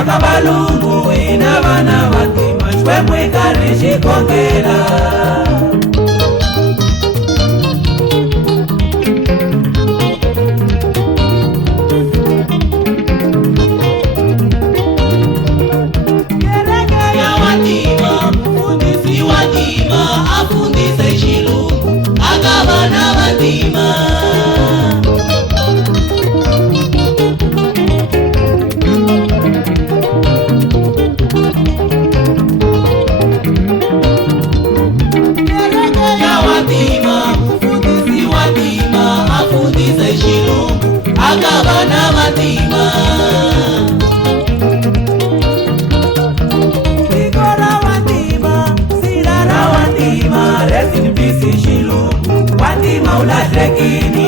Akabalungu ina bana batima shwemwe karishi kongela. Ya watima, mfundisi watima, afundise shilungu, akabana batima. Akabana matima Nikora watima, Sirara watima, rest in peace Shilu, watima ulatrekini.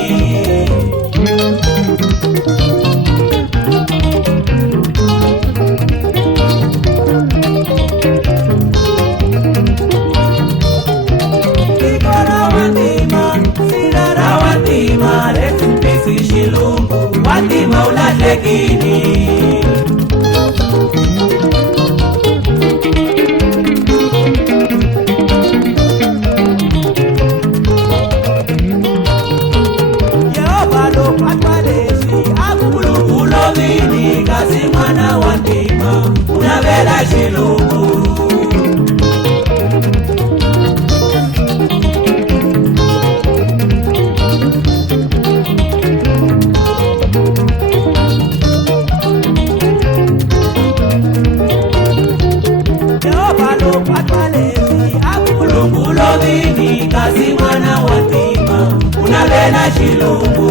Nikora watima, Sirara watima, rest in peace Shilu, watima ulatrekini. Yehova lo patwalesi akulu ulovini kasi mwana watima unavela Shilungu. Ulovini kasi mwana watima unavela Shilungu.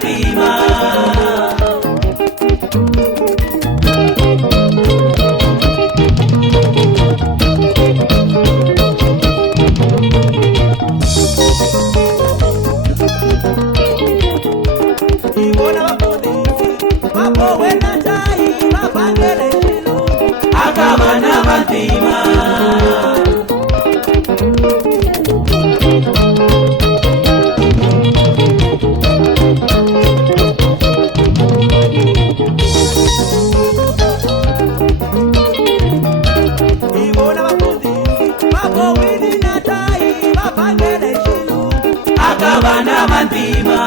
vantima. Ibona Vhafundisi, Marko wena chai, vapangele chilungu, akavana vantima. Ibona Vhafundisi, Marko wena chai, vapangele chilungu, akavana vantima.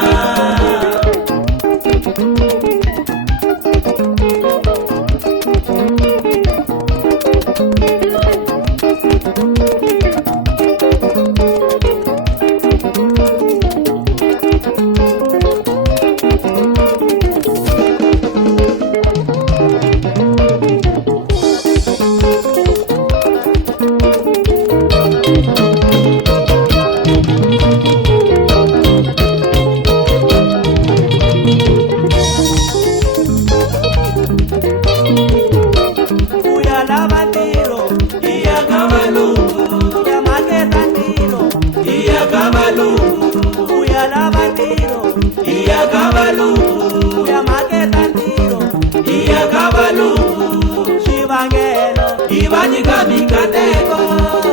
Ivanika mikateko,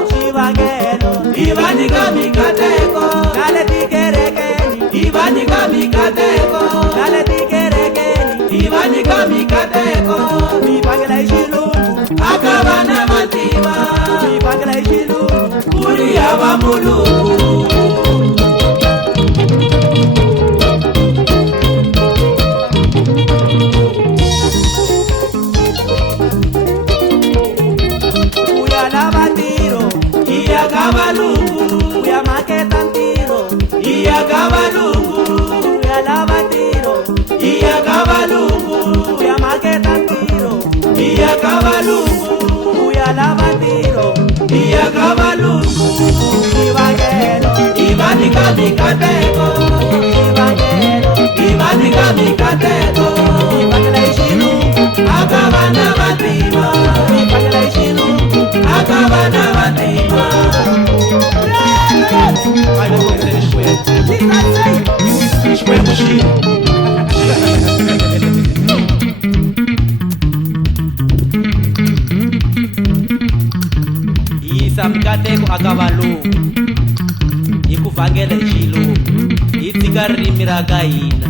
Shivangelo, Ivanika mikateko, Nale tikerekeni, Ivanika mikateko, Nale tikerekeni, Ivanika mikateko, Mipangela ishilungu, akavana vantima, Mipangela ishilungu, Kuriya vamulungu. Kavalungu, ya maketa ntiro, iya kavalungu, ya lava tiro, iya kavalungu, ya maketa ntiro, iya kavalungu, ya lava tiro, iya kavalungu. Shivangelo, Ivanika mikateko, Shivangelo, Ivanika mikateko, Ivangela ishilungu, akavana vantima, Ivangela ishilungu, akavana vantima. Isa mikateko akavalungu, ikuvhangela ishilungu, itsika ririmi ra ka hina.